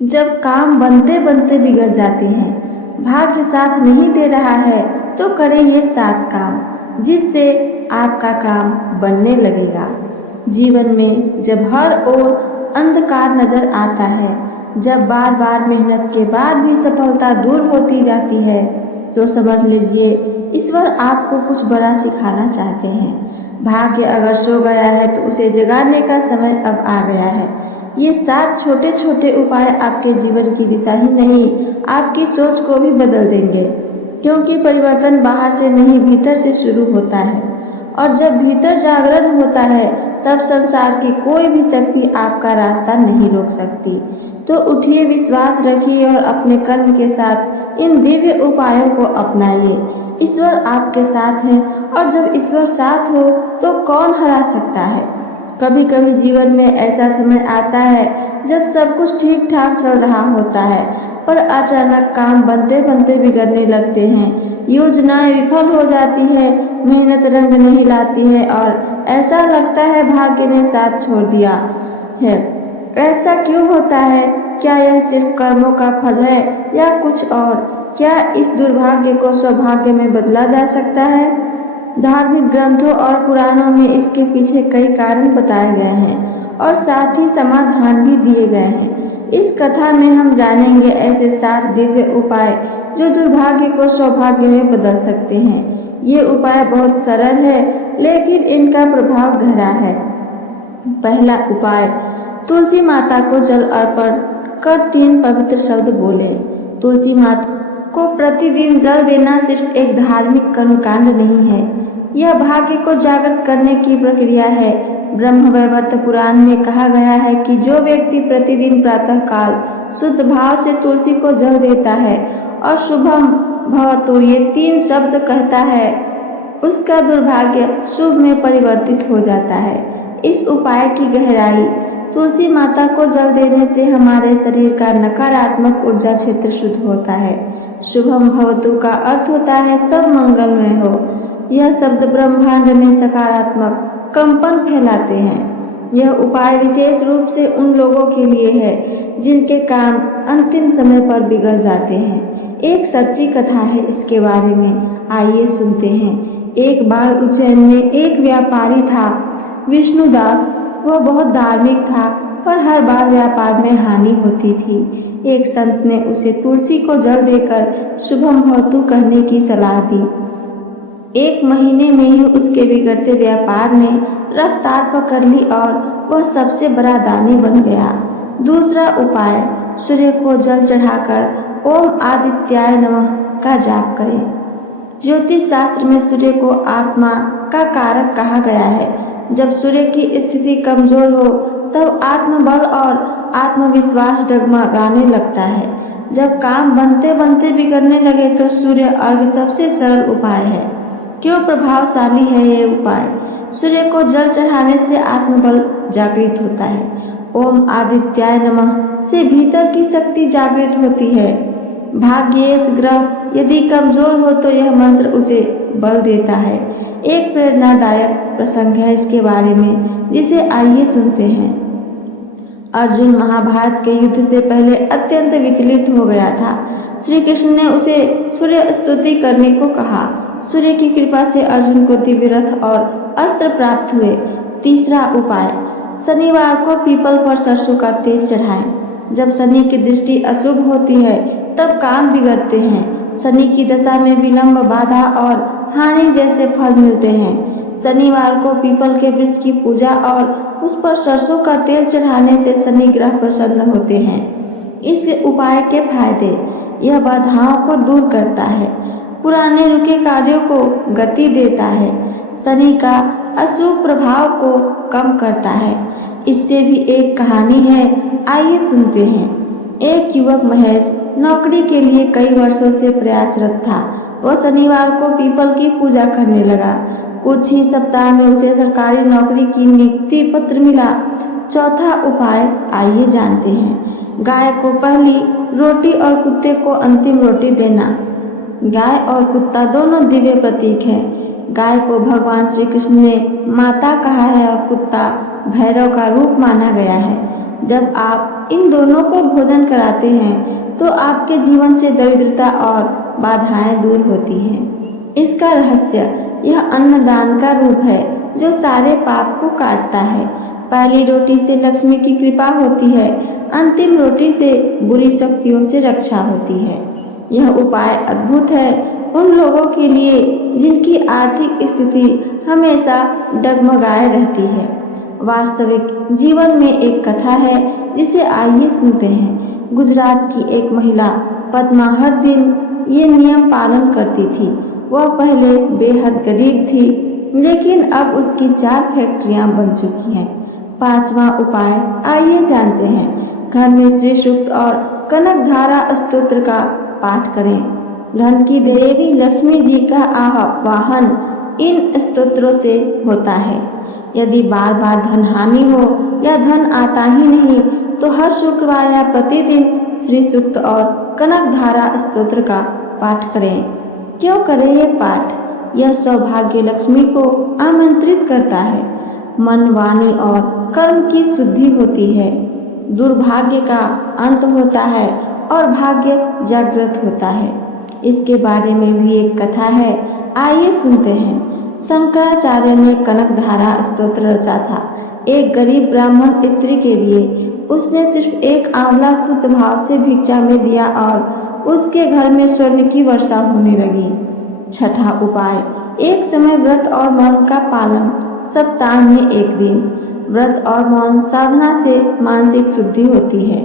जब काम बनते बनते बिगड़ जाते हैं, भाग्य साथ नहीं दे रहा है, तो करें ये 7 काम जिससे आपका काम बनने लगेगा। जीवन में जब हर ओर अंधकार नजर आता है, जब बार बार मेहनत के बाद भी सफलता दूर होती जाती है, तो समझ लीजिए ईश्वर आपको कुछ बड़ा सिखाना चाहते हैं। भाग्य अगर सो गया है तो उसे जगाने का समय अब आ गया है। ये 7 छोटे छोटे उपाय आपके जीवन की दिशा ही नहीं, आपकी सोच को भी बदल देंगे, क्योंकि परिवर्तन बाहर से नहीं भीतर से शुरू होता है। और जब भीतर जागरण होता है, तब संसार की कोई भी शक्ति आपका रास्ता नहीं रोक सकती। तो उठिए, विश्वास रखिए और अपने कर्म के साथ इन दिव्य उपायों को अपनाइए। ईश्वर आपके साथ है, और जब ईश्वर साथ हो तो कौन हरा सकता है। कभी कभी जीवन में ऐसा समय आता है जब सब कुछ ठीक ठाक चल रहा होता है, पर अचानक काम बनते बनते बिगड़ने लगते हैं, योजनाएं विफल हो जाती है, मेहनत रंग नहीं लाती है और ऐसा लगता है भाग्य ने साथ छोड़ दिया है। ऐसा क्यों होता है? क्या यह सिर्फ कर्मों का फल है या कुछ और? क्या इस दुर्भाग्य को सौभाग्य में बदला जा सकता है? धार्मिक ग्रंथों और पुराणों में इसके पीछे कई कारण बताए गए हैं और साथ ही समाधान भी दिए गए हैं। इस कथा में हम जानेंगे ऐसे 7 दिव्य उपाय जो दुर्भाग्य को सौभाग्य में बदल सकते हैं। ये उपाय बहुत सरल है, लेकिन इनका प्रभाव गहरा है। पहला उपाय, तुलसी माता को जल अर्पण कर 3 पवित्र शब्द बोले। तुलसी माता को प्रतिदिन जल देना सिर्फ एक धार्मिक कर्मकांड नहीं है, यह भाग्य को जागृत करने की प्रक्रिया है। ब्रह्मवैवर्त पुराण में कहा गया है कि जो व्यक्ति प्रतिदिन प्रातःकाल शुद्ध भाव से तुलसी को जल देता है और शुभम भवतु ये 3 शब्द कहता है, उसका दुर्भाग्य शुभ में परिवर्तित हो जाता है। इस उपाय की गहराई, तुलसी माता को जल देने से हमारे शरीर का नकारात्मक ऊर्जा क्षेत्र शुद्ध होता है। शुभम भवतु का अर्थ होता है सब मंगलमय हो। यह शब्द ब्रह्मांड में सकारात्मक कंपन फैलाते हैं। यह उपाय विशेष रूप से उन लोगों के लिए है जिनके काम अंतिम समय पर बिगड़ जाते हैं। एक सच्ची कथा है इसके बारे में, आइए सुनते हैं। एक बार उज्जैन में एक व्यापारी था, विष्णुदास। वह बहुत धार्मिक था, पर हर बार व्यापार में हानि होती थी। एक संत ने उसे तुलसी को जल देकर शुभम भवतु कहने की सलाह दी। 1 महीने में ही उसके बिगड़ते व्यापार ने रफ्तार पकड़ ली और वह सबसे बड़ा दानी बन गया। दूसरा उपाय, सूर्य को जल चढ़ाकर ओम आदित्याय नमः का जाप करें। ज्योतिष शास्त्र में सूर्य को आत्मा का कारक कहा गया है। जब सूर्य की स्थिति कमजोर हो, तब आत्मबल और आत्मविश्वास डगमगाने लगता है। जब काम बनते बनते बिगड़ने लगे तो सूर्य अर्घ सबसे सरल उपाय है। क्यों प्रभावशाली है ये उपाय? सूर्य को जल चढ़ाने से आत्मबल जागृत होता है। ओम आदित्याय नमः से भीतर की शक्ति जागृत होती है। भाग्येश ग्रह यदि कमजोर हो तो यह मंत्र उसे बल देता है। एक प्रेरणादायक प्रसंग है इसके बारे में, जिसे आइए सुनते हैं। अर्जुन महाभारत के युद्ध से पहले अत्यंत विचलित हो गया था। श्री कृष्ण ने उसे सूर्य स्तुति करने को कहा। सूर्य की कृपा से अर्जुन को दिव्य रथ और अस्त्र प्राप्त हुए। तीसरा उपाय, शनिवार को पीपल पर सरसों का तेल चढ़ाएं। जब शनि की दृष्टि अशुभ होती है, तब काम बिगड़ते हैं। शनि की दशा में विलंब, बाधा और हानि जैसे फल मिलते हैं। शनिवार को पीपल के वृक्ष की पूजा और उस पर सरसों का तेल चढ़ाने से शनि ग्रह प्रसन्न होते हैं। इस उपाय के फायदे, यह बाधाओं को दूर करता है, पुराने रुके कार्यों को गति देता है, शनि का अशुभ प्रभाव को कम करता है। इससे भी एक कहानी है, आइए सुनते हैं। एक युवक महेश नौकरी के लिए कई वर्षों से प्रयासरत था। वह शनिवार को पीपल की पूजा करने लगा। कुछ ही सप्ताह में उसे सरकारी नौकरी की नियुक्ति पत्र मिला। चौथा उपाय आइए जानते हैं। गाय को पहली रोटी और कुत्ते को अंतिम रोटी देना। गाय और कुत्ता दोनों दिव्य प्रतीक हैं। गाय को भगवान श्री कृष्ण ने माता कहा है और कुत्ता भैरव का रूप माना गया है। जब आप इन दोनों को भोजन कराते हैं तो आपके जीवन से दरिद्रता और बाधाएं दूर होती हैं। इसका रहस्य यह अन्नदान का रूप है जो सारे पाप को काटता है। पहली रोटी से लक्ष्मी की कृपा होती है, अंतिम रोटी से बुरी शक्तियों से रक्षा होती है। यह उपाय अद्भुत है उन लोगों के लिए जिनकी आर्थिक स्थिति हमेशा डगमगाए रहती है। वास्तविक जीवन में एक कथा है जिसे आइए सुनते हैं। गुजरात की एक महिला पद्मा हर दिन ये नियम पालन करती थी। वह पहले बेहद गरीब थी, लेकिन अब उसकी 4 फैक्ट्रियां बन चुकी हैं। 5वां उपाय आइए जानते हैं। घर में श्री सूक्त और कनकधारा स्तोत्र का पाठ करें। धन की देवी लक्ष्मी जी का आवाहन इन स्तोत्रों से होता है। यदि बार बार धन हानि हो या धन आता ही नहीं तो हर शुक्रवार या प्रतिदिन श्री सूक्त और कनकधारा स्तोत्र का पाठ करें। क्यों करें ये पाठ? यह सौभाग्य लक्ष्मी को आमंत्रित करता है। मन, वाणी और कर्म की शुद्धि होती है। दुर्भाग्य का अंत होता है और भाग्य जागृत होता है। इसके बारे में भी एक कथा है, आइए सुनते हैं। शंकराचार्य ने कनकधारा स्तोत्र रचा था एक गरीब ब्राह्मण स्त्री के लिए। उसने सिर्फ एक आंवला शुद्ध भाव से भिक्षा में दिया और उसके घर में स्वर्ण की वर्षा होने लगी। 6ठा उपाय, एक समय व्रत और मौन का पालन। सप्ताह में एक दिन व्रत और मौन साधना से मानसिक शुद्धि होती है।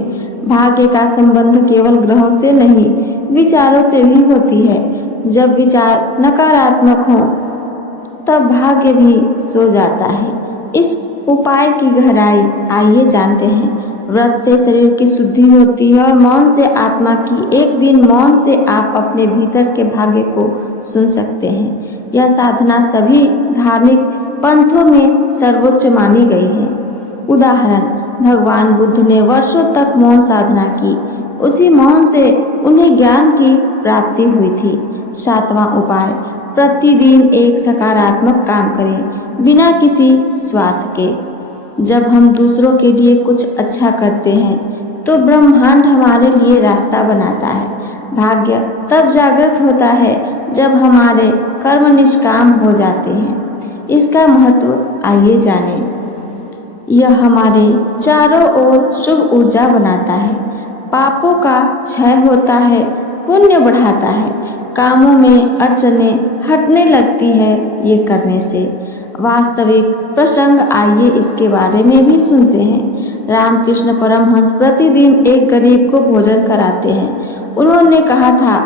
भाग्य का संबंध केवल ग्रहों से नहीं, विचारों से भी होती है। जब विचार नकारात्मक हो तब भाग्य भी सो जाता है। इस उपाय की गहराई आइए जानते हैं। व्रत से शरीर की शुद्धि होती है और मौन से आत्मा की। एक दिन मौन से आप अपने भीतर के भाग्य को सुन सकते हैं। यह साधना सभी धार्मिक पंथों में सर्वोच्च मानी गई है। उदाहरण, भगवान बुद्ध ने वर्षों तक मौन साधना की। उसी मौन से उन्हें ज्ञान की प्राप्ति हुई थी। 7वां उपाय, प्रतिदिन एक सकारात्मक काम करें बिना किसी स्वार्थ के। जब हम दूसरों के लिए कुछ अच्छा करते हैं तो ब्रह्मांड हमारे लिए रास्ता बनाता है। भाग्य तब जागृत होता है जब हमारे कर्म निष्काम हो जाते हैं। इसका महत्व आइए जानें। यह हमारे चारों ओर शुभ ऊर्जा बनाता है। पापों का क्षय होता है, पुण्य बढ़ाता है। कामों में अड़चनें हटने लगती है ये करने से। वास्तविक प्रसंग आइए इसके बारे में भी सुनते हैं। रामकृष्ण परमहंस प्रतिदिन एक गरीब को भोजन कराते हैं। उन्होंने कहा था,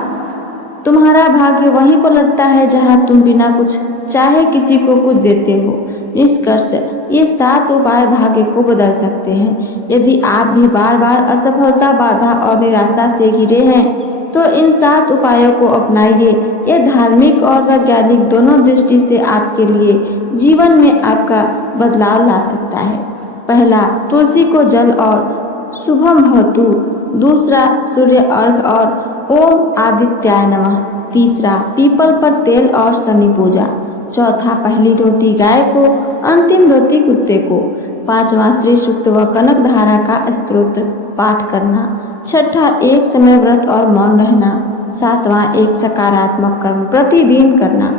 तुम्हारा भाग्य वहीं पलटता है जहां तुम बिना कुछ चाहे किसी को कुछ देते हो। निष्कर्ष, ये 7 उपाय भाग्य को बदल सकते हैं। यदि आप भी बार बार असफलता, बाधा और निराशा से घिरे हैं तो इन 7 उपायों को अपनाइए। ये धार्मिक और वैज्ञानिक दोनों दृष्टि से आपके लिए जीवन में आपका बदलाव ला सकता है। पहला, तुलसी को जल और शुभम भवतु। दूसरा, सूर्य अर्घ और ओम आदित्याय नमः। तीसरा, पीपल पर तेल और शनि पूजा। चौथा, पहली रोटी गाय को, अंतिम रोटी कुत्ते को। 5वां, श्री सूक्त व कनकधारा का स्तोत्र पाठ करना। 6ठा, एक समय व्रत और मौन रहना। 7वां, एक सकारात्मक कर्म प्रतिदिन करना।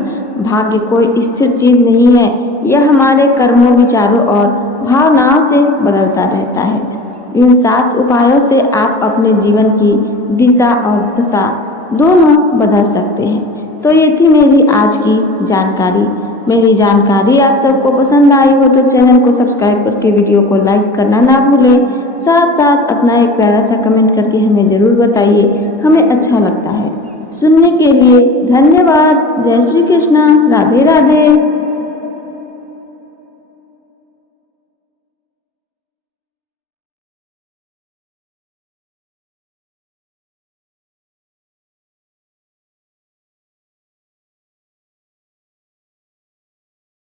भाग्य कोई स्थिर चीज नहीं है, यह हमारे कर्मों, विचारों और भावनाओं से बदलता रहता है। इन 7 उपायों से आप अपने जीवन की दिशा और दशा दोनों बदल सकते हैं। तो ये थी मेरी आज की जानकारी। मेरी जानकारी आप सबको पसंद आई हो तो चैनल को सब्सक्राइब करके वीडियो को लाइक करना ना भूलें। साथ साथ अपना एक प्यारा सा कमेंट करके हमें ज़रूर बताइए, हमें अच्छा लगता है। सुनने के लिए धन्यवाद। जय श्री कृष्णा। राधे राधे।